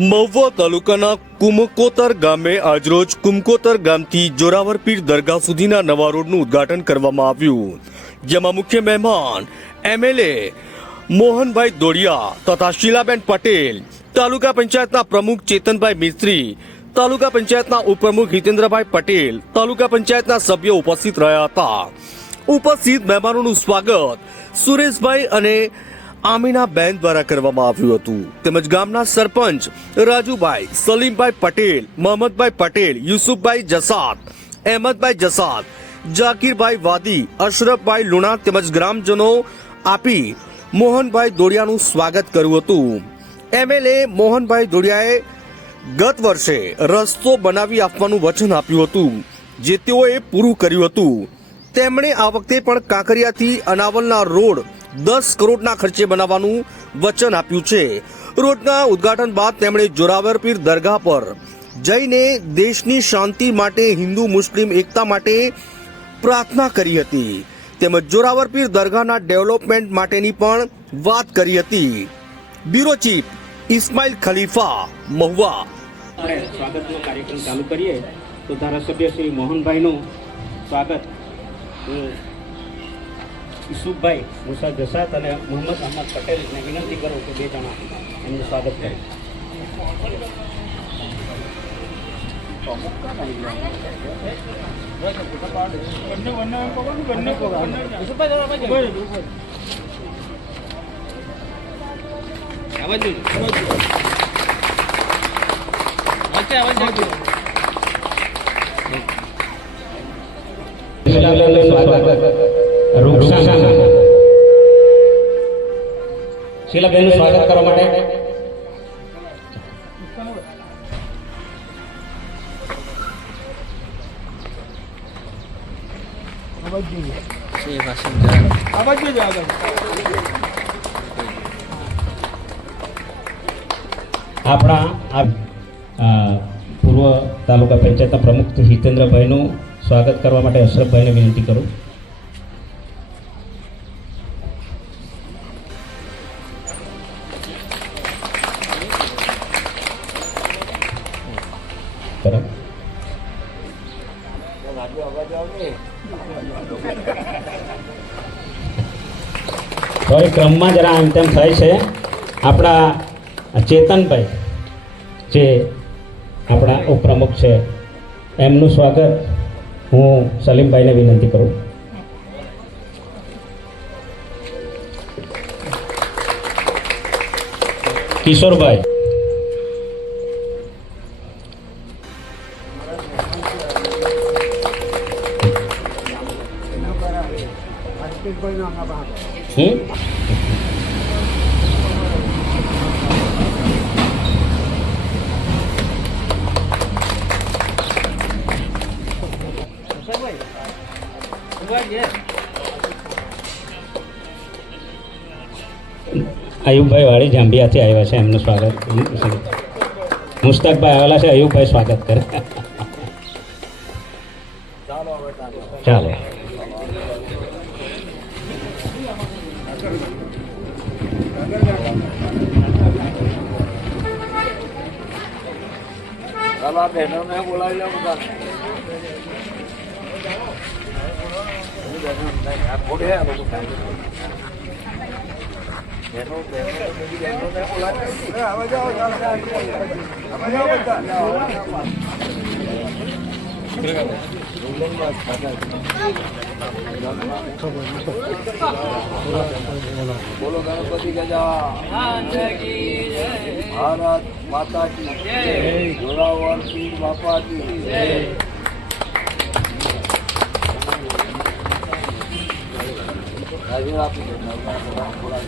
મહુવા તાલુકાના કુમકોતર ગામે આજરોજ કુમકોતર ગામથી જોરાવરપીર દરગાહ સુધીના નવા રોડનું ઉદ્ઘાટન કરવામાં આવ્યું. જેમાં મુખ્ય મહેમાન એમએલએ મોહનભાઈ દોડિયા તથા શીલાબેન પટેલ, તાલુકા પંચાયતના પ્રમુખ ચેતનભાઈ મિસ્ત્રી, તાલુકા પંચાયતના ઉપપ્રમુખ હિતેન્દ્રભાઈ પટેલ, તાલુકા પંચાયતના સભ્યો ઉપસ્થિત રહ્યા હતા. ઉપસ્થિત મહેમાનોનું સ્વાગત સુરેશભાઈ અને આમીનાબેન દ્વારા કરવામાં આવ્યું હતું. તેમજ ગામના સરપંચ રાજુભાઈ, સલીમભાઈ પટેલ, મોહમ્મદભાઈ પટેલ, યુસુફભાઈ જસાદ, અહેમદભાઈ જસાદ, જાકીરભાઈ વાદી, અશરફભાઈ લુણા તેમજ ગ્રામજનો આપી મોહનભાઈ દોડિયાનું સ્વાગત કર્યું હતું. એમએલએ મોહનભાઈ દોડિયાએ ગત વર્ષે રસ્તો બનાવી આપવાનું વચન આપ્યું હતું, જે તેઓએ પૂરું કર્યું હતું. તેમણે આ વખતે પણ કાંકરિયાથી અનાવલના રોડ દસ કરોડના ખર્ચે બનાવવાનું વચન આપ્યું છે. રોડના ઉદ્ઘાટન બાદ તેમણે જોરાવરપીર દરગાહ પર જઈને દેશની શાંતિ માટે હિન્દુ મુસ્લિમ એકતા માટે પ્રાર્થના કરી હતી. તેમજ જોરાવરપીર દરગાહના ડેવલપમેન્ટ માટેની પણ વાત કરી હતી. Bureau chief Ismail Khalifa, Mahuva. સ્વાગતનો કાર્યક્રમ ચાલુ કરીએ તો ધારાસભ્ય શ્રી મોહનભાઈનું સ્વાગત. ઈસુફભાઈ, મુસા જસાત અને મોહમ્મદ અહમદ પટેલને વિનંતી કરું કે બે જણા એમનું સ્વાગત કરે. શીલાબેનનું સ્વાગત કરવા માટે. આપણા આ આ પૂર્વ તાલુકા પંચાયતના પ્રમુખ હિતેન્દ્રભાઈનું સ્વાગત કરવા માટે અશરફભાઈને વિનંતી કરું. થોડી ક્રમમાં જરા આમ તેમ થાય છે. આપણા ચેતનભાઈ, જે આપણા ઉપપ્રમુખ છે, એમનું સ્વાગત હું સલીમભાઈને વિનંતી કરું. કિશોરભાઈ. અયુબભાઈ વાળી જાંબિયાથી આવ્યા છે, એમનું સ્વાગત. મુસ્તકભાઈ આવેલા છે, અયુબભાઈ સ્વાગત કરે. ચાલે. ચાલો બહેનોને બોલાવી લે બધા. બોલો ગણપતિ ગજા ભારત માતાજી જોરાવર પીર બાપાજી હાજર આપી દો.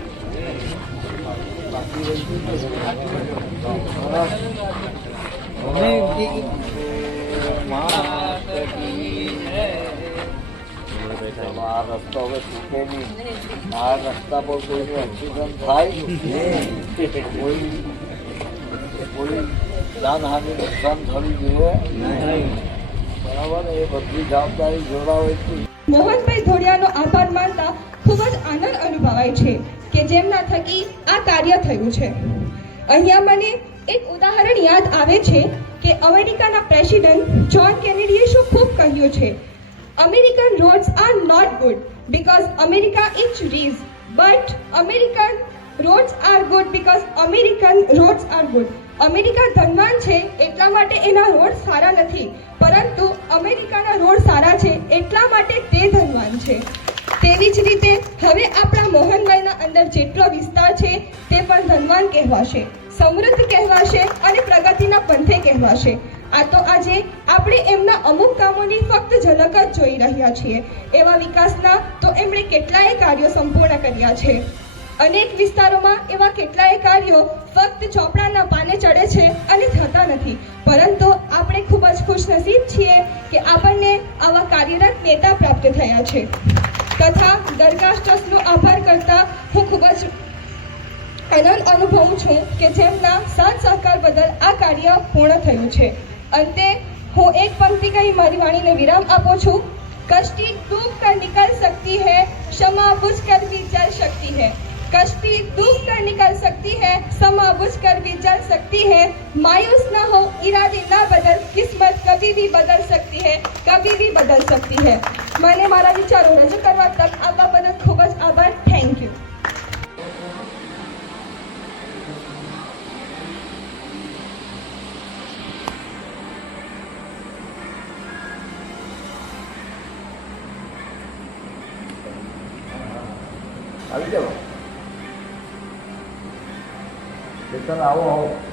આ ઘેર હવે નહીં આ રસ્તા પર કોઈનું થાય કોઈ કોઈ જાનહાનિ નુકસાન થવી જોઈએ બરાબર એ બધી જવાબદારી જોડાવે મોહનભાઈ ધોડિયાનો આભાર માનતા ખૂબ જ આનંદ અનુભવાય છે. કે જેમના થકી આ કાર્ય થયું છે. અહીંયા મને એક ઉદાહરણ યાદ આવે છે કે અમેરિકાના પ્રેસિડેન્ટ જ્હોન કેનેડીએ શું ખૂબ કહ્યું છે? American roads are not good because America is rich but American roads are good because American roads are good America ધનવાન છે એટલા માટે એના રોડ સારા નથી, પરંતુ અમેરિકાના રોડ સારા છે એટલા માટે તે ધનવાન છે. તેવી જ રીતે હવે આપણા મોહનભાઈના અંદર જેટલો વિસ્તાર છે તે પણ ધનવાન કહેવાશે, સમૃદ્ધ કહેવાશે અને પ્રગતિના પંથે કહેવાશે. આ તો આજે આપણે એમના અમુક કામોની ફક્ત ઝલક જ જોઈ રહ્યા છીએ. એવા વિકાસના તો એમણે કેટલાય કાર્યો સંપૂર્ણ કર્યા છે. અનેક વિસ્તારોમાં એવા કેટલાય કાર્યો ફક્ત ચોપડાના પાને ચડે છે અને થતા નથી. પરંતુ આપણે ખૂબ જ ખુશનસીબ છીએ કે આપણને આવા કાર્યરત નેતા પ્રાપ્ત થયા છે. તથા દરગાહ ટ્રસ્ટનો આભાર કરતા હું ખૂબ જ આનંદ અનુભવું છું કે જેમના સાથ સહકાર બદલ આ કાર્ય પૂર્ણ થયું છે અંતે હું એક પંક્તિ કહી મારી વાણીને વિરામ આપું છું કષ્ટી ડૂબ કર નિકલ सकती है क्षमा बुझ कर भी जल सकती है कश्ती डूब कर निकल सकती है समा बुझ कर भी जल सकती है मायूस न हो इरादे न बदल किस्मत कभी भी बदल सकती है कभी भी बदल सकती है મને મારા વિચારો રજૂ કરવા તક આપવા બદલ ખૂબ જ આભાર. થેન્ક યુ આવી જાઓ. આવો આવો.